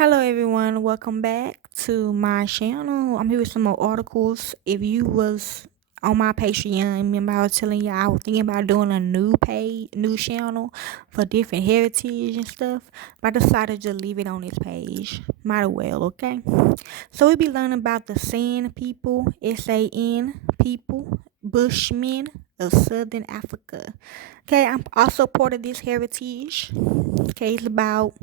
Hello everyone, welcome back to my channel. I'm here with some more articles. If you was on my Patreon, remember I was telling you I was thinking about doing a new channel for different heritage and stuff. But I decided to leave it on this page. Might as well, okay? So we'll be learning about the San people, S-A-N people, Bushmen of Southern Africa. Okay, I'm also part of this heritage. Okay, it's about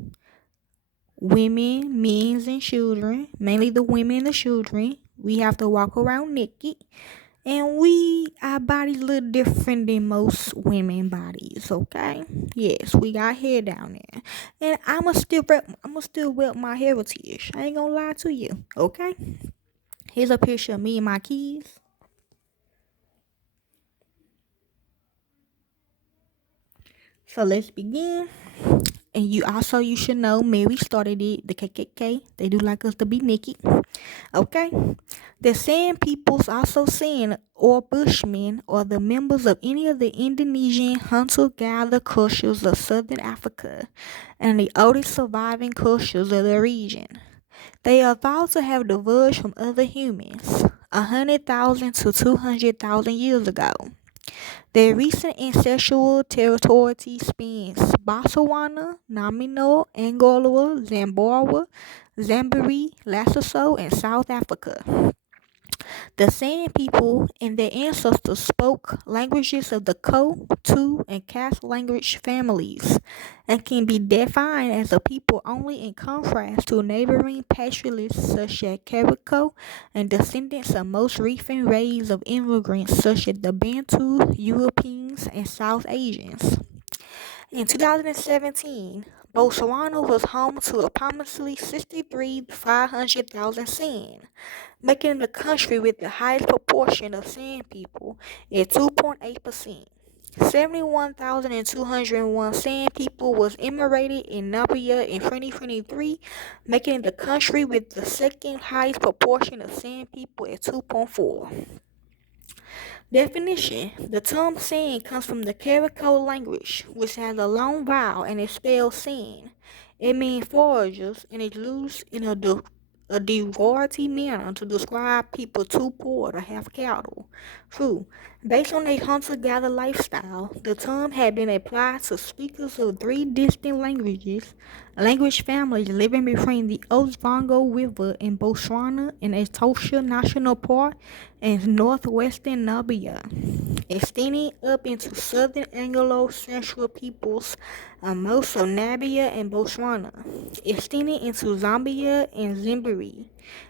women, men, and children, mainly the women and the children. We have to walk around naked, and our bodies look different than most women bodies. Okay, yes, we got hair down there, and I'ma still rep my heritage. I ain't gonna lie to you. Okay, here's a picture of me and my kids. So let's begin. And you should know Mary started it, the KKK. They do like us to be naked. Okay? The San peoples also San or Bushmen are the members of any of the Indonesian hunter-gatherer cultures of southern Africa and the oldest surviving cultures of the region. They are thought to have diverged from other humans 100,000 to 200,000 years ago. Their recent ancestral territory spans Botswana, Namibia, Angola, Zimbabwe, Zambia, Lesotho, and South Africa. The San people and their ancestors spoke languages of the Ko, Tu, and Kas language families and can be defined as a people only in contrast to neighboring pastoralists such as Carrico and descendants of most recent waves of immigrants such as the Bantu, Europeans, and South Asians. In 2017, Botswana was home to approximately 63,500,000 San, making the country with the highest proportion of San people at 2.8%. 71,201 San people was immigrated in Namibia in 2023, making the country with the second highest proportion of San people at 2.4. Definition: the term "San" comes from the Carrico language, which has a long vowel and is spelled "San". It means foragers and is used in a derogatory manner to describe people too poor to have cattle. True, based on a hunter-gatherer lifestyle, the term had been applied to speakers of three distinct language families living between the Okavango River in Botswana and Etosha National Park in northwestern Namibia, extending up into southern Anglo-Central peoples most of Namibia and Botswana, extending into Zambia and Zimbabwe,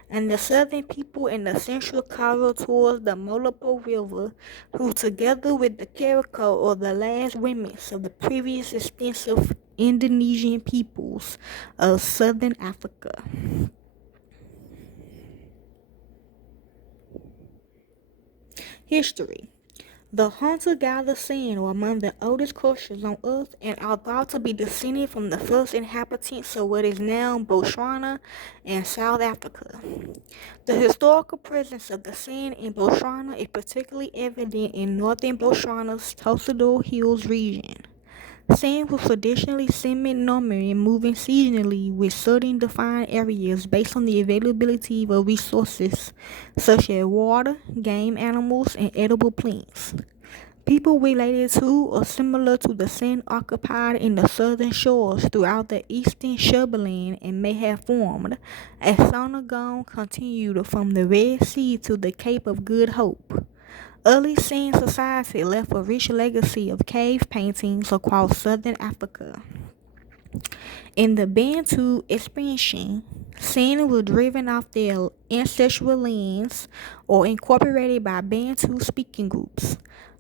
and the southern people in the central corridor towards the Molopo River, who together with the Carrico are the last remnants of the previous extensive Indonesian peoples of southern Africa. History. The hunter-gatherer San were among the oldest cultures on Earth and are thought to be descended from the first inhabitants of what is now Botswana and South Africa. The historical presence of the San in Botswana is particularly evident in northern Botswana's Tosado Hills region. San was traditionally semi-nomadic and moving seasonally with certain defined areas based on the availability of resources such as water, game animals, and edible plants. People related to or similar to the San occupied in the southern shores throughout the eastern Shubaland and may have formed as Sonargon continued from the Red Sea to the Cape of Good Hope. Early San society left a rich legacy of cave paintings across southern Africa. In the Bantu expansion, San was driven off their ancestral lands or incorporated by Bantu speaking groups.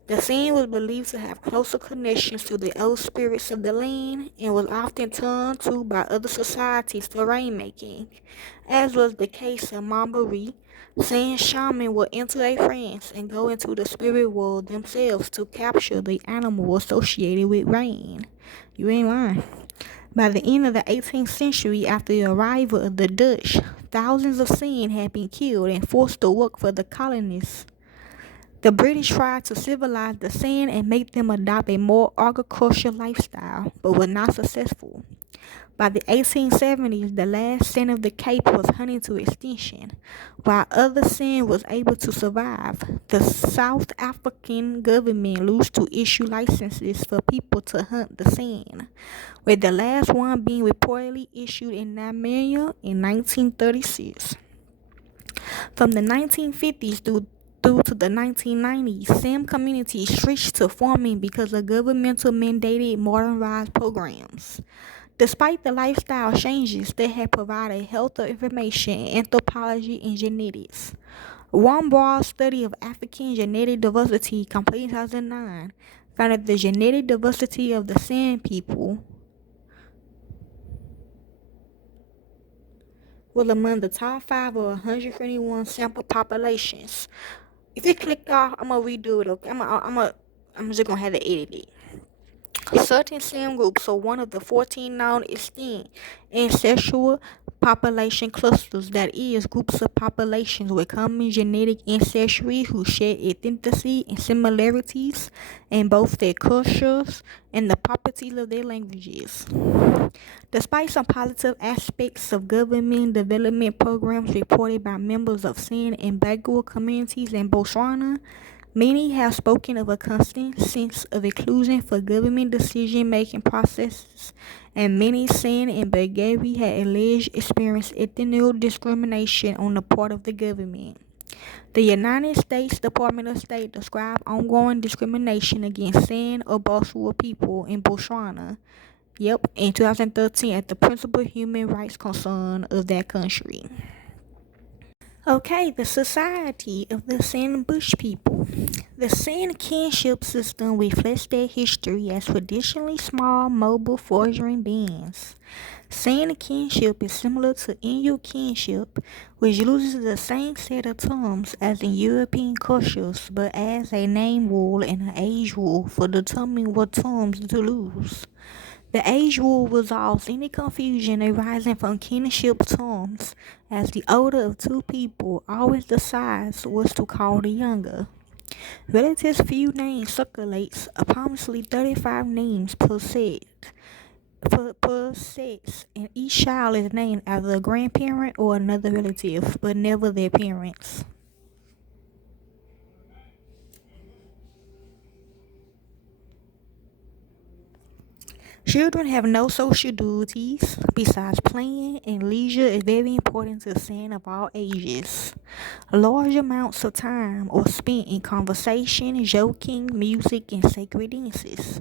The San was believed to have closer connections to the old spirits of the land and was often turned to by other societies for rainmaking, as was the case in Mambari. San shaman would enter a trance and go into the spirit world themselves to capture the animal associated with rain. You ain't lying. By the end of the 18th century, after the arrival of the Dutch, thousands of San had been killed and forced to work for the colonists. The British tried to civilize the San and make them adopt a more agricultural lifestyle, but were not successful. By the 1870s, the last sin of the Cape was hunted to extinction. While other sin was able to survive, the South African government used to issue licenses for people to hunt the sand, with the last one being reportedly issued in Namibia in 1936. From the 1950s through to the 1990s, some communities switched to farming because of governmental mandated modernized programs. Despite the lifestyle changes, they have provided health information, anthropology, and genetics. One broad study of African genetic diversity completed in 2009 found that the genetic diversity of the San people was among the top 5 of 121 sample populations. If you click off, I'm gonna redo it. Okay, I'm just gonna have to edit it. Certain Sam groups are one of the 14 known extinct ancestral population clusters, that is, groups of populations with common genetic ancestry who share ethnicity and similarities in both their cultures and the properties of their languages. Despite some positive aspects of government development programs reported by members of San and Bagua communities in Botswana, many have spoken of a constant sense of inclusion for government decision-making processes, and many San and Bagua had alleged experienced ethnic discrimination on the part of the government. The United States Department of State described ongoing discrimination against San or Botswana people in Botswana, in 2013 as the principal human rights concern of that country. Okay, the Society of the San Bush People. The San kinship system reflects their history as traditionally small, mobile foraging bands. San kinship is similar to Innu kinship, which uses the same set of terms as in European cultures, but adds a name rule and an age rule for determining what terms to use. The age rule resolves any confusion arising from kinship terms, as the older of two people always decides what to call the younger. Relative few names circulates, approximately 35 names per sex, and each child is named after a grandparent or another relative, but never their parents. Children have no social duties besides playing, and leisure is very important to San of all ages. Large amounts of time are spent in conversation, joking, music, and sacred dances.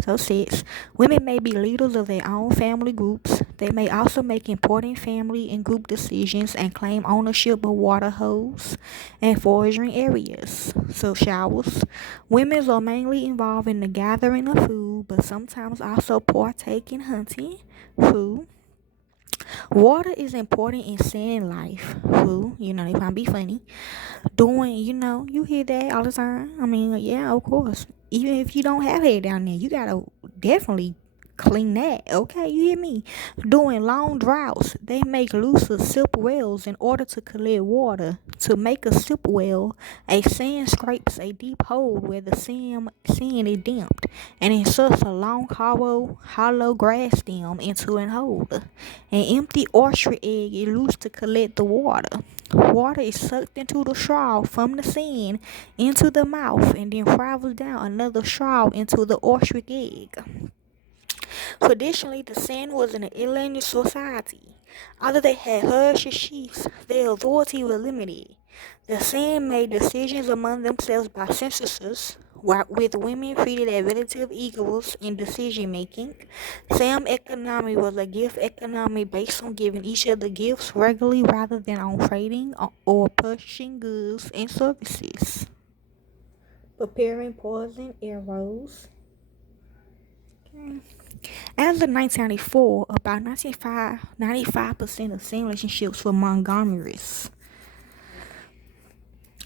So 6. Women may be leaders of their own family groups. They may also make important family and group decisions and claim ownership of water holes and foraging areas. So showers. Women are mainly involved in the gathering of food, but sometimes also partake in hunting, food. Water is important in San life. Food, they can't be funny. Doing, you hear that all the time. I mean, yeah, of course. Even if you don't have hair down there, you gotta definitely clean that. Okay, you hear me? During long droughts, they make looser sip wells in order to collect water. To make a sip well, a sand scrapes a deep hole where the sand is damped and inserts a long hollow grass stem into an hole. An empty oyster egg is used to collect the water. Water is sucked into the straw from the sand into the mouth and then travels down another straw into the ostrich egg. Traditionally, the San was an Atlantic society. Although they had herds and chiefs, their authority was limited. The San made decisions among themselves by censuses, with women treated as relative equals in decision making. Sam economy was a gift economy based on giving each other gifts regularly rather than on trading or purchasing goods and services. Preparing poison arrows. Okay. As of 1994, about 95% of San relationships were monogamous.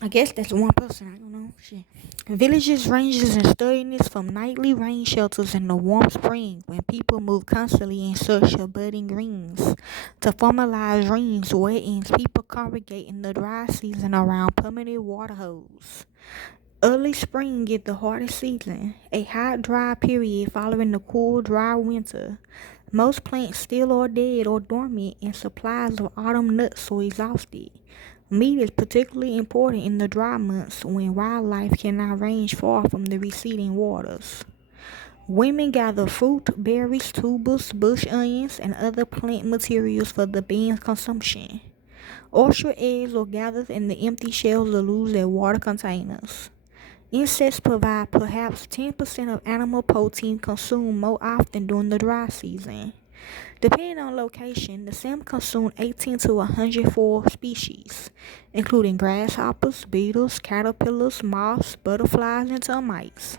I guess that's 1%. I don't know. Shit. Villages ranges in sturdiness from nightly rain shelters in the warm spring when people move constantly in search of budding greens to formalize rains wettings. People congregate in the dry season around permanent water holes. Early spring is the hottest season, a hot, dry period following the cool, dry winter. Most plants still are dead or dormant, and supplies of autumn nuts are exhausted. Meat is particularly important in the dry months when wildlife cannot range far from the receding waters. Women gather fruit, berries, tubers, bush onions, and other plant materials for the band's consumption. Oyster eggs are gathered in the empty shells of loose and water containers. Insects provide perhaps 10% of animal protein consumed more often during the dry season. Depending on location, the salmon consume 18 to 104 species, including grasshoppers, beetles, caterpillars, moths, butterflies, and termites.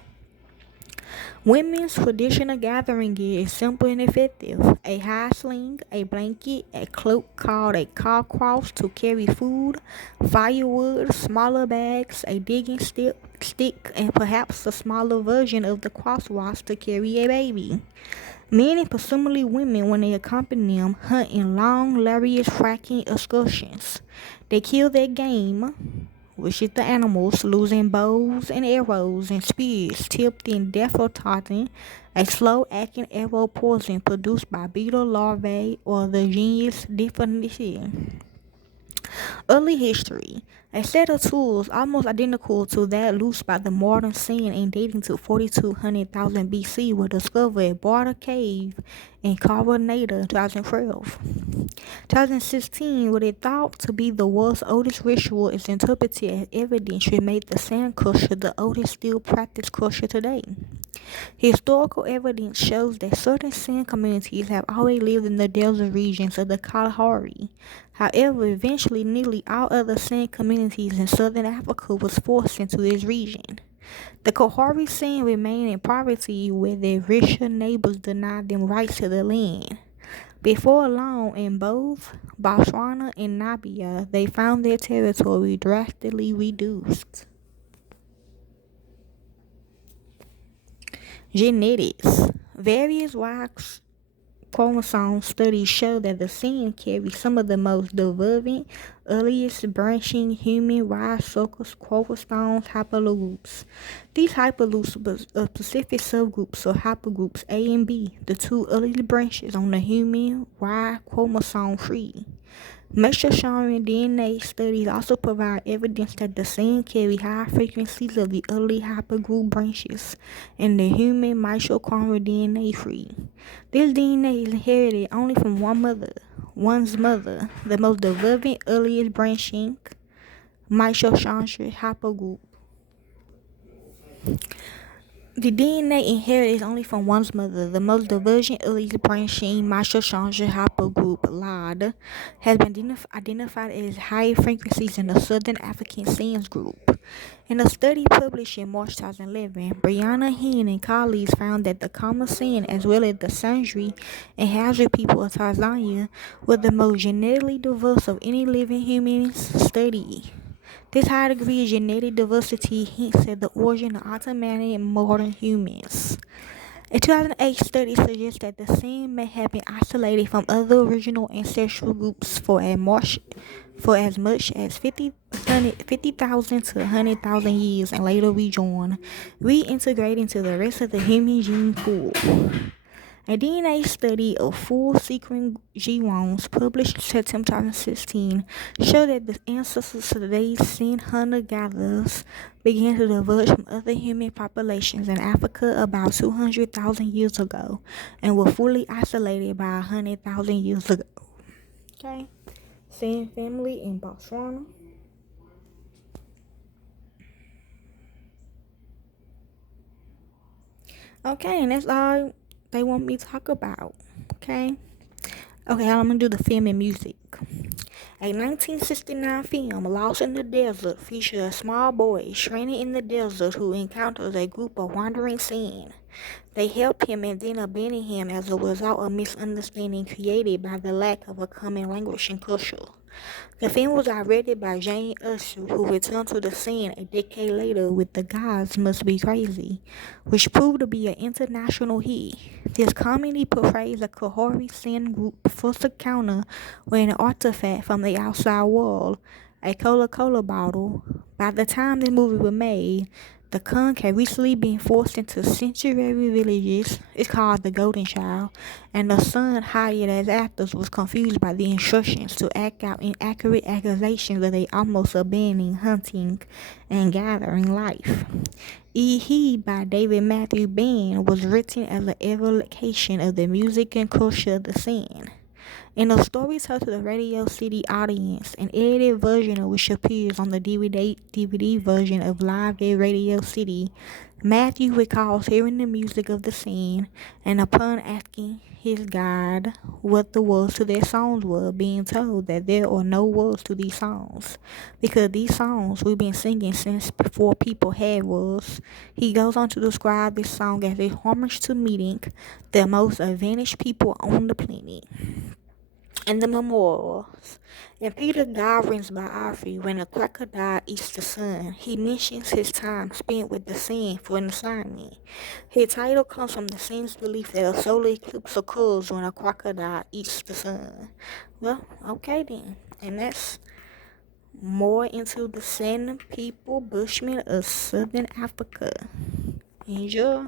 Women's traditional gathering gear is simple and effective. A high sling, a blanket, a cloak called a car cross to carry food, firewood, smaller bags, a digging stick, and perhaps a smaller version of the crosswalks to carry a baby. Men and presumably women, when they accompany them, hunt in long, laborious fracking excursions. They kill their game, which is the animals, losing bows and arrows and spears tipped in defrotartin, a slow-acting arrow poison produced by beetle larvae or the genus Differentiae. Early history. A set of tools almost identical to that used by the modern sand and dating to 4200,000 BC were discovered at Barter Cave in Coronado 2012. 2016, what is thought to be the world's oldest ritual is interpreted as evidence which made the sand culture the oldest still practiced culture today. Historical evidence shows that certain sand communities have always lived in the desert regions of the Kalahari. However, eventually nearly all other sand communities in southern Africa was forced into this region. The Kalahari sand remained in poverty where their richer neighbors denied them rights to the land. Before long, in both Botswana and Namibia, they found their territory drastically reduced. Genetics. Various Y chromosome studies show that the sand carries some of the most developing, earliest branching human Y-circus chromosomes haplogroups. These haplogroups are specific subgroups or haplogroups A and B, the two earliest branches on the human Y chromosome tree. Meshach-showing DNA studies also provide evidence that the sand carry high frequencies of the early haplogroup branches in the human mitochondrial DNA tree. This DNA is inherited only from one's mother, the most developing earliest branching mitochondrial haplogroup. The DNA inherited only from one's mother. The most divergent earliest branching mitochondrial haplogroup, YALL, has been identified as higher frequencies in the Southern African Sands group. In a study published in March 2011, Brianna Hinn and colleagues found that the common sand as well as the Sangre and Hazara people of Tanzania were the most genetically diverse of any living humans studied. This high degree of genetic diversity hints at the origin of automatic modern humans. A 2008 study suggests that the sand may have been isolated from other original ancestral groups for as much as 50,000 to 100,000 years and later rejoined, reintegrating into the rest of the human gene pool. A DNA study of full sequence genomes published in September 2016 showed that the ancestors of today's sand hunter-gatherers began to diverge from other human populations in Africa about 200,000 years ago and were fully isolated by 100,000 years ago. Okay, sand family in Botswana. Okay, and that's all they want me to talk about. Okay, I'm gonna do the film and music. A 1969 film, Lost in the Desert, features a small boy stranded in the desert who encounters a group of wandering sand. They help him and then abandon him as a result of misunderstanding created by the lack of a common language and culture. The film was directed by Jane Usher, who returned to the scene a decade later with The Gods Must Be Crazy, which proved to be an international hit. This comedy portrays a Kahori Sin group first encounter with an artifact from the outside world, a Coca-Cola bottle. By the time the movie was made, The conch had recently been forced into sanctuary villages. It's called the Golden Child, and the son hired as actors was confused by the instructions to act out inaccurate accusations that they almost abandoning hunting and gathering life. He by David Matthew Benn was written as an evocation of the music and culture of the scene. In the story told to the Radio City audience, an edited version of which appears on the DVD version of Live at Radio City, Matthew recalls hearing the music of the scene, and upon asking his guide what the words to their songs were, being told that there are no words to these songs, because these songs we've been singing since before people had words. He goes on to describe this song as a homage to meeting the most advantaged people on the planet. And the memorials. In Peter Darwin's biography, when a crocodile eats the sun, he mentions his time spent with the sun for an assignment. His title comes from the sun's belief that a solar eclipse occurs when a crocodile eats the sun. Well, okay then. And that's more into the San people Bushman of Southern Africa. Enjoy.